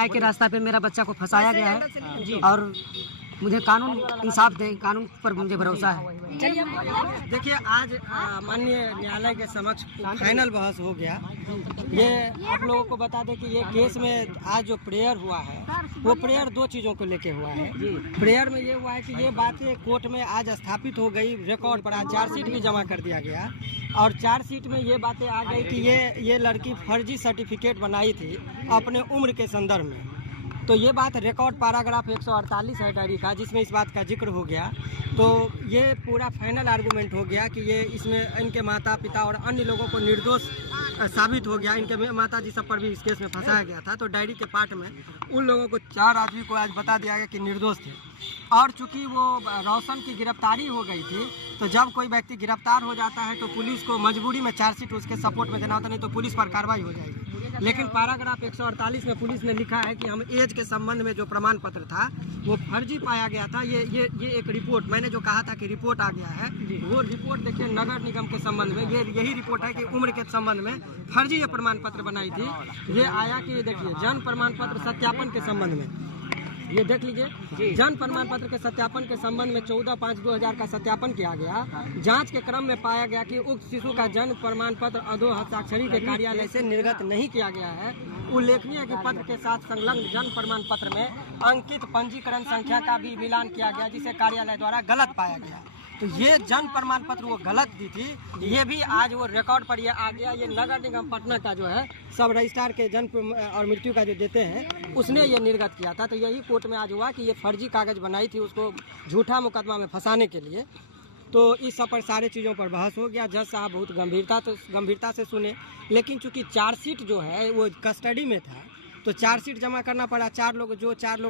न्याय के रास्ता पे मेरा बच्चा को फंसाया गया है और मुझे कानून इंसाफ दे, कानून पर मुझे भरोसा है। देखिए, आज माननीय न्यायालय के समक्ष फाइनल बहस हो गया। ये आप लोगों को बता दें कि ये केस में आज जो प्रेयर हुआ है वो प्रेयर दो चीज़ों को लेके हुआ है। प्रेयर में ये हुआ है कि ये बातें कोर्ट में आज स्थापित हो गई, रिकॉर्ड पर आज चार्जशीट भी जमा कर दिया गया और चार्जशीट में ये बातें आ गई कि ये लड़की फर्जी सर्टिफिकेट बनाई थी अपने उम्र के संदर्भ में। तो ये बात रिकॉर्ड पैराग्राफ 148 है डायरी का, जिसमें इस बात का जिक्र हो गया। तो ये पूरा फाइनल आर्गूमेंट हो गया कि ये इसमें इनके माता पिता और अन्य लोगों को निर्दोष साबित हो गया। इनके माता जी सब पर भी इस केस में फंसाया गया था। तो डायरी के पार्ट में उन लोगों को 4 आदमी को आज बता दिया गया कि निर्दोष थे। और चूंकि वो रोशन की गिरफ्तारी हो गई थी, तो जब कोई व्यक्ति गिरफ्तार हो जाता है तो पुलिस को मजबूरी में चार्जशीट उसके सपोर्ट में देना होता, नहीं तो पुलिस पर कार्रवाई हो जाएगी। लेकिन पैराग्राफ 148 में पुलिस ने लिखा है कि हम एज के संबंध में जो प्रमाण पत्र था वो फर्जी पाया गया था। ये एक रिपोर्ट, मैंने जो कहा था कि रिपोर्ट आ गया है, वो रिपोर्ट देखिए नगर निगम के संबंध में यही रिपोर्ट है कि उम्र के संबंध में फर्जी ये प्रमाण पत्र बनाई थी। ये आया कि देखिए जन्म प्रमाण पत्र सत्यापन के संबंध में, ये देख लीजिए, जन्म प्रमाण पत्र के सत्यापन के संबंध में 14/5/2000 का सत्यापन किया गया। जांच के क्रम में पाया गया कि उक्त शिशु का जन्म प्रमाण पत्र अधो हस्ताक्षरी के कार्यालय से निर्गत नहीं किया गया है। उल्लेखनीय कि पत्र के साथ संलग्न जन्म प्रमाण पत्र में अंकित पंजीकरण संख्या का भी मिलान किया गया, जिसे कार्यालय द्वारा गलत पाया गया। तो ये जन्म प्रमाण पत्र वो गलत दी थी, ये भी आज वो रिकॉर्ड पर ये आ गया। ये नगर निगम पटना का जो है सब रजिस्ट्रार के जन्म और मृत्यु का जो देते हैं उसने ये निर्गत किया था। तो यही कोर्ट में आज हुआ कि ये फर्जी कागज बनाई थी उसको झूठा मुकदमा में फंसाने के लिए। तो इस सब पर सारे चीज़ों पर बहस हो गया। जज साहब बहुत गंभीरता से सुने, लेकिन चूंकि चार्जशीट जो है वो कस्टडी में था तो चार्जशीट जमा करना पड़ा। 4 लोग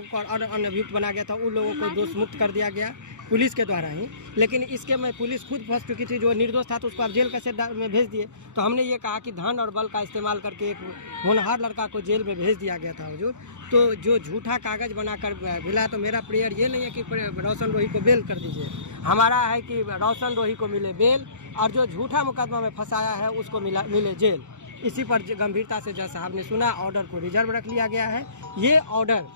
को और अन्य अभियुक्त बना गया था, उन लोगों को दोष मुक्त कर दिया गया पुलिस के द्वारा ही। लेकिन इसके में पुलिस खुद फंस चुकी थी, जो निर्दोष था तो उसको आप जेल कैसे में भेज दिए। तो हमने ये कहा कि धन और बल का इस्तेमाल करके एक होनहार लड़का को जेल में भेज दिया गया था हुजूर। तो जो झूठा कागज बनाकर मिला, तो मेरा प्रेयर ये नहीं है कि रोशन रोही को बेल कर दीजिए, हमारा है कि रोशन रोही को मिले बेल और जो झूठा मुकदमा में फंसाया है उसको मिले जेल। इसी पर गंभीरता से जज साहब ने सुना, ऑर्डर को रिजर्व रख लिया गया है। ये ऑर्डर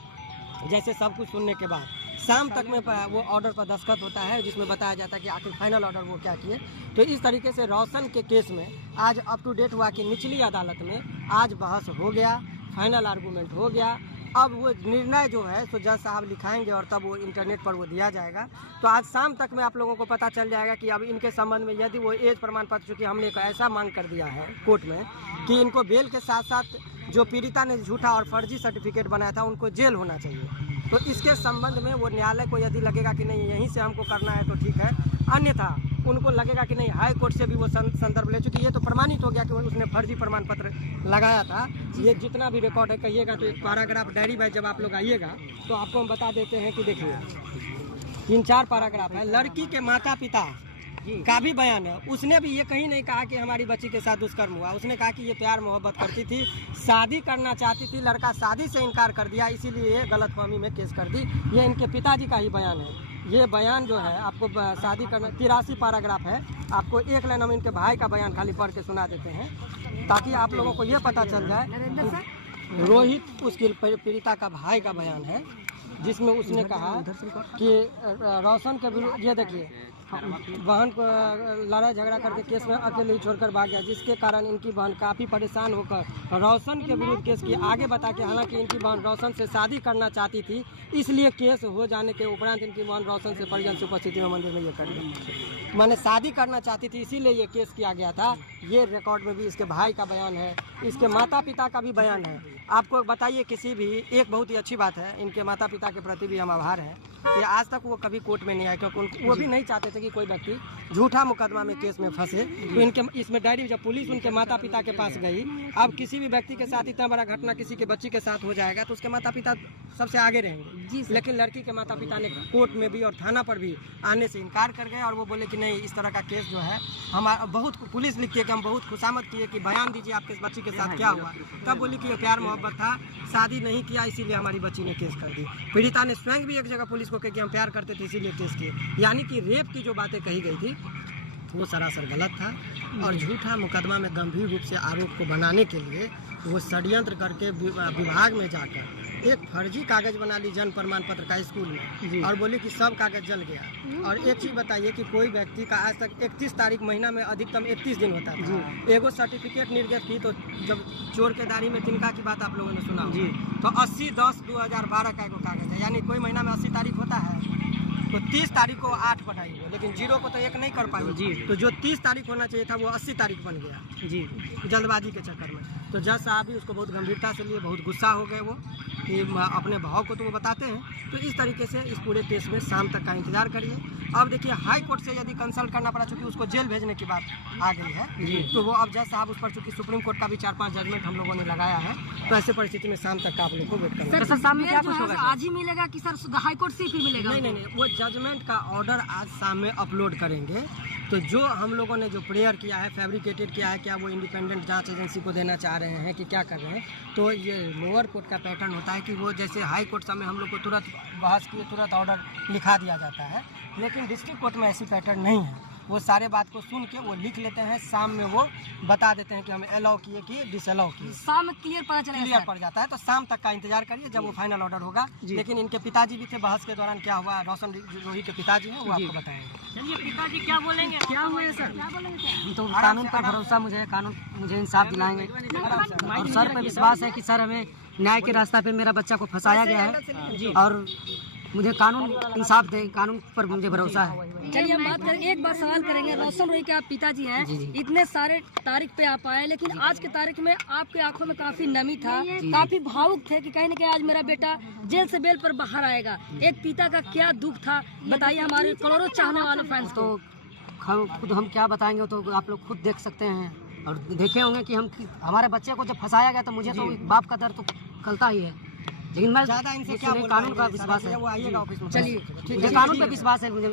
जैसे सब कुछ सुनने के बाद शाम तक में वो ऑर्डर पर दस्तखत होता है, जिसमें बताया जाता है कि आखिर फाइनल ऑर्डर वो क्या किए। तो इस तरीके से रोशन के केस में आज अप टू डेट हुआ कि निचली अदालत में आज बहस हो गया, फाइनल आर्गूमेंट हो गया। अब वो निर्णय जो है तो जज साहब लिखाएंगे और तब वो इंटरनेट पर वो दिया जाएगा। तो आज शाम तक में आप लोगों को पता चल जाएगा कि अब इनके संबंध में यदि वो एज प्रमाण पत्र, चूँकि हमने एक ऐसा मांग कर दिया है कोर्ट में कि इनको बेल के साथ साथ जो पीड़िता ने झूठा और फर्जी सर्टिफिकेट बनाया था उनको जेल होना चाहिए। तो इसके संबंध में वो न्यायालय को यदि लगेगा कि नहीं यहीं से हमको करना है तो ठीक है, अन्यथा उनको लगेगा कि नहीं हाई कोर्ट से भी वो संदर्भ ले, चूँकि ये तो प्रमाणित हो गया कि उसने फर्जी प्रमाण पत्र लगाया था। ये जितना भी रिकॉर्ड है कहिएगा तो एक पैराग्राफ डायरी में जब आप लोग आइएगा तो आपको हम बता देते हैं कि देखिए 3-4 पैराग्राफ है। लड़की के माता पिता का भी बयान है। उसने भी ये कहीं नहीं कहा कि हमारी बच्ची के साथ दुष्कर्म हुआ। उसने कहा कि ये प्यार मोहब्बत करती थी, शादी करना चाहती थी, लड़का शादी से इनकार कर दिया, इसीलिए ये गलतफहमी में केस कर दी। ये इनके पिताजी का ही बयान है। ये बयान जो है आपको शादी करना 83 पैराग्राफ है। आपको एक लाइन हम इनके भाई का बयान खाली पढ़ के सुना देते हैं ताकि आप लोगों को ये पता चल जाए कि रोहित उसकी पीड़िता का भाई का बयान है, जिसमें उसने कहा कि रोशन के विरुद्ध, ये देखिए, बहन को लड़ाई झगड़ा करके केस में अकेले ही छोड़कर भाग गया, जिसके कारण इनकी बहन काफ़ी परेशान होकर रोशन के विरुद्ध केस किया। आगे बता के हालांकि इनकी बहन रोशन से शादी करना चाहती थी, इसलिए केस हो जाने के उपरांत इनकी बहन रोशन से परिजन की उपस्थिति में मंदिर में ये कर दिया। मैंने शादी करना चाहती थी इसीलिए ये केस किया गया था। ये रिकॉर्ड में भी इसके भाई का बयान है, इसके माता पिता का भी बयान है। आपको बताइए, किसी भी एक बहुत ही अच्छी बात है, इनके माता पिता के प्रति भी हम आभार हैं कि आज तक वो कभी कोर्ट में नहीं आए, क्योंकि वो भी नहीं चाहते थे कि कोई व्यक्ति झूठा मुकदमा में केस में फंसे। तो इनके इसमें डायरी जब पुलिस उनके माता पिता के पास गई, अब किसी भी व्यक्ति के साथ इतना बड़ा घटना किसी के बच्ची के साथ हो जाएगा तो उसके माता पिता सबसे आगे रहेंगे। लेकिन लड़की के माता पिता ने कोर्ट में भी और थाना पर भी आने से इनकार कर गए और वो बोले कि नहीं, इस तरह का केस जो है हमारा बहुत, पुलिस लिखी है कि हम बहुत खुशामद किए कि बयान दीजिए आपके बच्ची के साथ क्या हुआ। तब बोली कि ये प्यार मोहब्बत था, शादी नहीं किया, इसीलिए हमारी बच्ची ने केस कर दी। पीड़िता ने स्वयं भी एक जगह पुलिस को कहा कि हम प्यार करते थे इसीलिए केस किए। यानी कि रेप की जो बातें कही गई थी वो सरासर गलत था और झूठा मुकदमा में गंभीर रूप से आरोप को बनाने के लिए वो षड्यंत्र करके विभाग में जाकर एक फर्जी कागज बना ली जन्म प्रमाण पत्र का स्कूल में और बोली कि सब कागज जल गया। और एक चीज़ बताइए कि कोई व्यक्ति का आज तक 31 तारीख महीना में अधिकतम 31 दिन होता था, एगो सर्टिफिकेट निर्गत की तो जब चोर के दारी में तिनका की बात आप लोगों ने सुना तो 80/10/2012 का एगो कागज है, यानी कोई महीना में 80 तारीख होता है तो 30 तारीख को 8 बनाई हो, लेकिन 0 को तो 1 नहीं कर पाई तो जो 30 तारीख होना चाहिए था वो 80 तारीख बन गया जल्दबाजी के चक्कर में। तो जज साहब भी उसको बहुत गंभीरता से लिए, बहुत गुस्सा हो गए वो कि अपने भाव को तो वो बताते हैं। तो इस तरीके से इस पूरे केस में शाम तक का इंतजार करिए। अब देखिए हाई कोर्ट से यदि कंसल्ट करना पड़ा, चूँकि उसको जेल भेजने की बात आ गई है तो वो अब जज साहब उस पर चूँकि सुप्रीम कोर्ट का भी 4-5 जजमेंट हम लोगों ने लगाया है, तो ऐसे परिस्थिति में शाम तक का आप लोग को वेट करना है। सर शाम में क्या कुछ होगा? आज ही मिलेगा कि सर हाई कोर्ट से फिर मिलेगा? नहीं, वो जजमेंट का ऑर्डर आज शाम में अपलोड करेंगे। तो जो हम लोगों ने जो प्रेयर किया है, फैब्रिकेटेड किया है, क्या वो इंडिपेंडेंट जांच एजेंसी को देना चाह रहे हैं कि क्या कर रहे हैं, तो ये लोअर कोर्ट का पैटर्न होता है कि वो जैसे हाई कोर्ट में हम लोग को तुरंत बहस किए तुरंत ऑर्डर लिखा दिया जाता है, लेकिन डिस्ट्रिक्ट कोर्ट में ऐसी पैटर्न नहीं है। वो सारे बात को सुन के वो लिख लेते हैं, शाम में वो बता देते हैं कि हम अलाउ किए कि डिसअलाउ किए। शाम में क्लियर पड़ जाता है। तो शाम तक का इंतजार करिए जब वो फाइनल ऑर्डर होगा। लेकिन इनके पिताजी भी थे, बहस के दौरान क्या हुआ, रोशन रोही के पिताजी हैं, वो आपको बताएंगे। चलिए पिताजी क्या बोलेंगे, क्या हुआ है सर? तो कानून पर भरोसा मुझे है, कानून मुझे इंसाफ दिलाएंगे और सर पे विश्वास है कि सर हमें न्याय के रास्ता पे मेरा बच्चा को फंसाया गया है और मुझे कानून इंसाफ दे, कानून पर मुझे भरोसा है। चलिए हम बात करें, एक बार सवाल करेंगे। रोशन रोही के आप पिताजी हैं, इतने सारे तारीख पे आप आए, लेकिन आज के तारीख में आपके आंखों में काफी नमी था, काफी भावुक थे कि कहीं न कहीं आज मेरा बेटा जेल से बेल पर बाहर आएगा। एक पिता का क्या दुख था, बताइए हमारे करोड़ों चाहने वाले फैंस को। खुद हम क्या बताएंगे, तो आप लोग खुद देख सकते हैं और देखे होंगे कि हमारे बच्चे को जब फंसाया गया तो मुझे तो बाप का दर्द तो कलता ही है, लेकिन मैं ज्यादा इनसे क्या कानून का विश्वास है। वो आइएगा ऑफिस में। चलिए कानून पे विश्वास है मुझे।